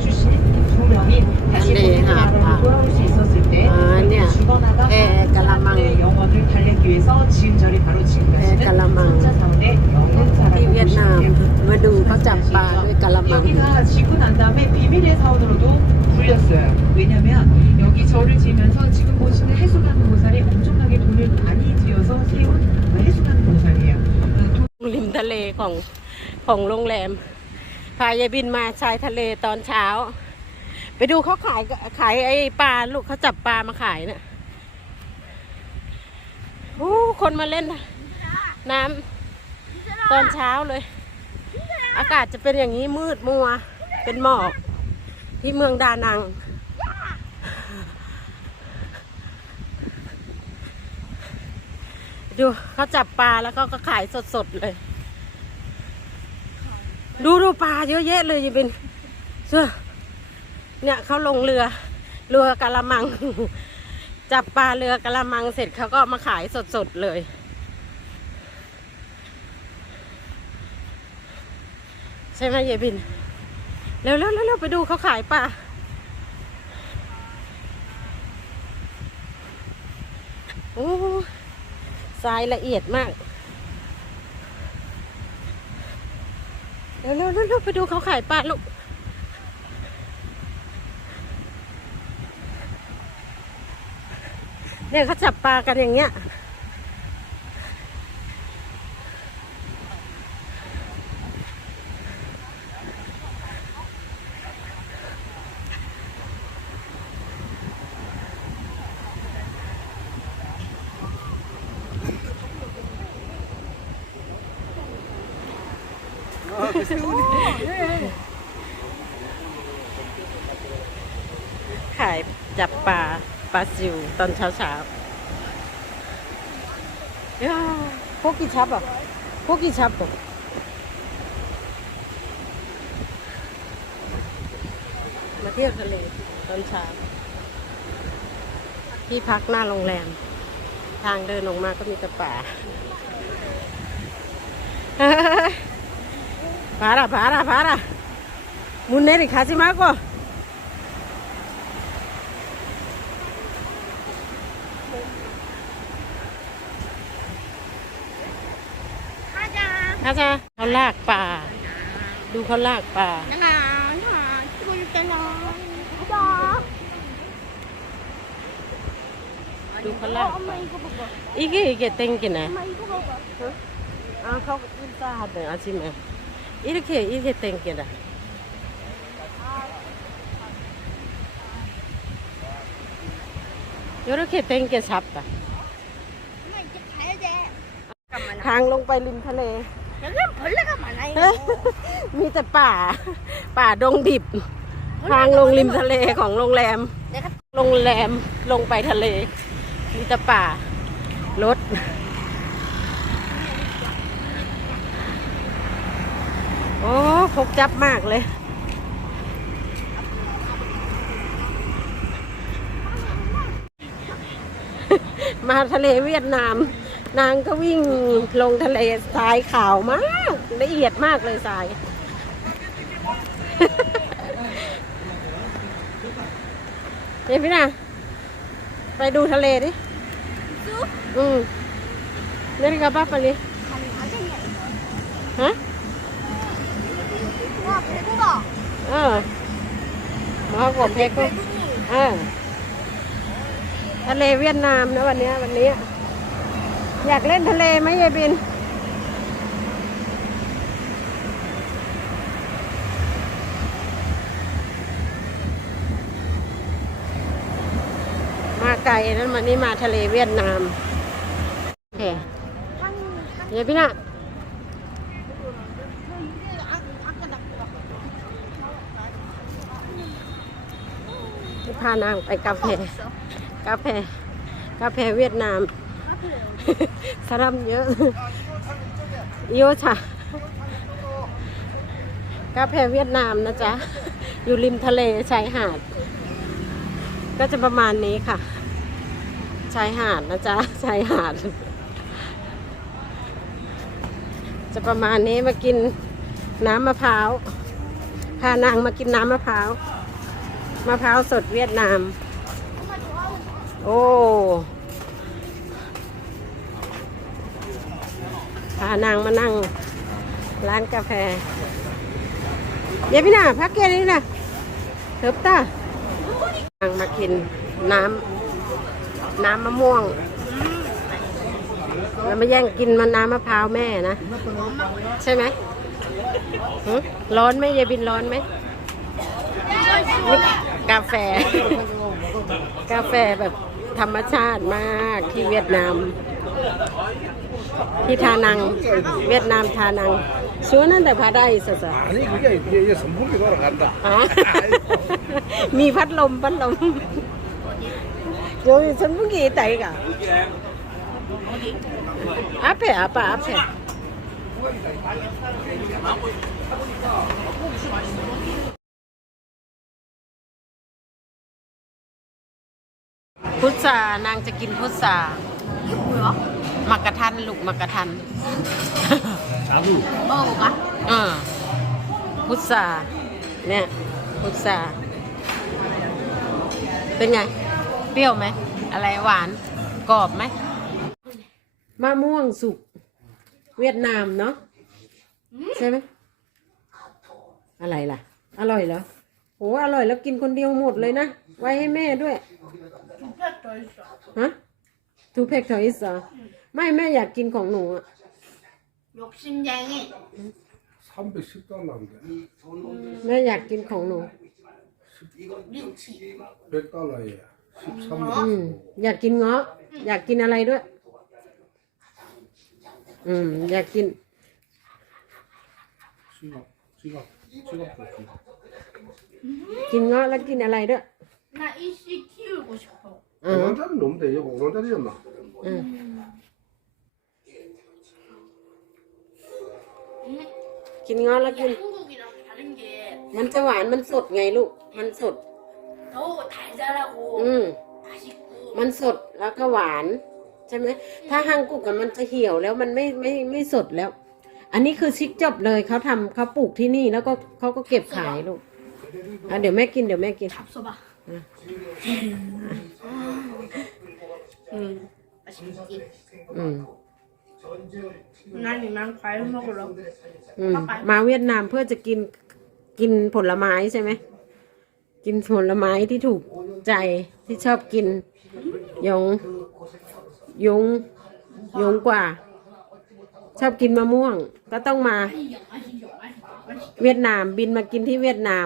주신 조명이 다시 보내나라로 돌아올 수 있었을 때 아니야. 죽어나가 에, 사람들의 영혼을 달래기 위해서 지은 절이 바로 지금까지는 천자사원의 영혼사라고 보시면 여기가 지고 난 다음에 비밀의 사원으로도 불렸어요. 왜냐면 여기 절을 지으면서 지금 보시는 해수강 보살이 엄청나게 돈을 많이 들여서 세운 그 해수강 보살이에요. 림달레 공, 공 롱램. พายายบินมาชายทะเลตอนเช้า ไปดูเขาขายขายไอ้ปลาลูกเขาจับปลามาขายเนี่ยโอ้คนมาเล่นน้ำตอนเช้าเลย อากาศจะเป็นอย่างนี้มืดมัว เป็นหมอก ที่เมืองดานัง ดูเขาจับปลาแล้วก็ขายสดๆเลย ดูดูปลาเยอะแยะเลยยิบินเชื่อเนี่ยเขาลงเรือเรือกะละมัง จับปลาเรือกะละมังเสร็จเขาก็มาขายสดๆเลย ใช่ไหมยายบินเร็วๆเร็วๆไปดูเขาขายปลาโอ้ทรายละเอียดมาก เร็วๆเร็วไปดูเขาขายปลาลูกเนี่ยเขาจับปลากันอย่างเงี้ย ขายจับปลาปลาซิวตอนเช้าเช้าๆย่าพวกกี่ชับอะพวกกี่ชับอะมาเที่ยวทะเลตอนเช้าที่พักหน้าโรงแรม ทางเดินลงมาก็มีแต่ป่า 봐라 봐라 봐라. 문 내리 가지 말고. 가자. 걸 락바 누걸 락바 나나 아빠 어, 이게 이게 땡기네. 엄마 이거 봐봐. 응? 아 거기 있다 하던 아침에. 이렇게 이렇게 땡기다 이렇게 땡겨 잡다 엄마 이제 가야 돼 잠깐만 ทางลงไปริมทะเล 여기는 벌레가 많아요 มีแต่ป่า ป่าดงดิบ ทางลงริมทะเลของโรงแรม 내가 โรงแรมลงไปทะเล มีแต่ป่า รถ กจับมากเลย มาทะเลเวียดนาม นางก็วิ่งลงทะเลทรายขาวมากละเอียดมากเลยทราย เดี๋ยวพี่นาไปดูทะเลดิอืมนี่นกับป้าไปเลย가능 เพชรบอกเออหมอกเพชรก็เออทะเลเวียดนามนะวันนี้วันนี้ อยากเล่นทะเลไหมยายบินมาไกลนั้นวันนี้มาทะเลเวียดนามโอเคเดี๋ยวพี่น่ะ พานางไปกาแฟ กาแฟ กาแฟเวียดนามสรัมเยอะโยชะกาแฟเวียดนามนะจ๊ะ อยู่ริมทะเลชายหาด ก็จะประมาณนี้ค่ะ ชายหาดนะจ๊ะ ชายหาด จะประมาณนี้มากินน้ำมะพร้าว พานางมากินน้ำมะพร้าว มะพร้าวสดเวียดนาม โอ้พานางมานั่ง ร้านกาแฟเดี๋ยวพี่หน่าพักแค่นี้นะเถิบตานั่งมากินน้ำน้ำมะม่วงแล้วมาแย่งกินมันน้ำมะพร้าวแม่นะ ใช่ไหมร้อนไหมยายบินร้อนไหม กาแฟ กาแฟแบบธรรมชาติมากที่เวียดนาม ที่ทานัง เวียดนามทานังชวนนั่นแต่พาได้สส 아니 그게 이게 이게 선풍기 돌아간다. ฮะ มีพัดลมพัดลมโยฉันเมื่อกี้ไต่กะอาเพอาปะอาเพพุ รานางจะกินพุทรามักกะทันลูกมักกะทัน자 두. เออพุทราเนี่ย พุทราเป็นไง เปรี้ยวไหม อะไรหวาน กรอบไหมมะม่วงสุก เวียดนามเนาะใช่ไหม อะไรล่ะ อร่อยเหรอโหอร่อยแล้วกินคนเดียวหมดเลยนะ ไว้ให้แม่ด้วย ฮะทูเพกทอยส์เหรอไม่แม่อยากกินของหนูอะ 욕심쟁이. 310달러인데. แม่อยากกินของหนู 리치. 100달러에 อืม 13만. อยากกินเงาะ อยากกินอะไรด้วย อืม อยากกิน 지갑 지갑 지갑도 지갑. กินเงาะแล้วกินอะไรด้วย 나 이씨 키우고 싶어. อืม 5만짜리 넘으면 돼. 이거 5만짜리였나? อืมกินเงาะแล้วกิน 한국이랑 다른 게 มันจะหวานมันสดไงลูก มันสด 더 달달하고 อืม 맛있고 มันสดแล้วก็หวาน ใช่ไหม ถ้าฮังกุกกับมันจะเหี่ยวแล้วมันไม่ไม่ไม่สดแล้ว อันนี้คือชิกจบเลยเขาทำเขาปลูกที่นี่แล้วก็เขาก็เก็บขายลูกอ่ะเดี๋ยวแม่กินเดี๋ยวแม่กิน 잡숴봐. 음, 맛있지. อืม 난 이만 과일 먹으러. อืมมาเวียดนามเพื่อจะกินกินผลไม้ใช่ไหม กินผลไม้ที่ถูกใจที่ชอบกิน ยง ยง ยงกว่า ชอบกินมะม่วง ก็ต้องมา 맛있어, 맛있어, 맛있어. เวียดนามบินมากินที่เวียดนาม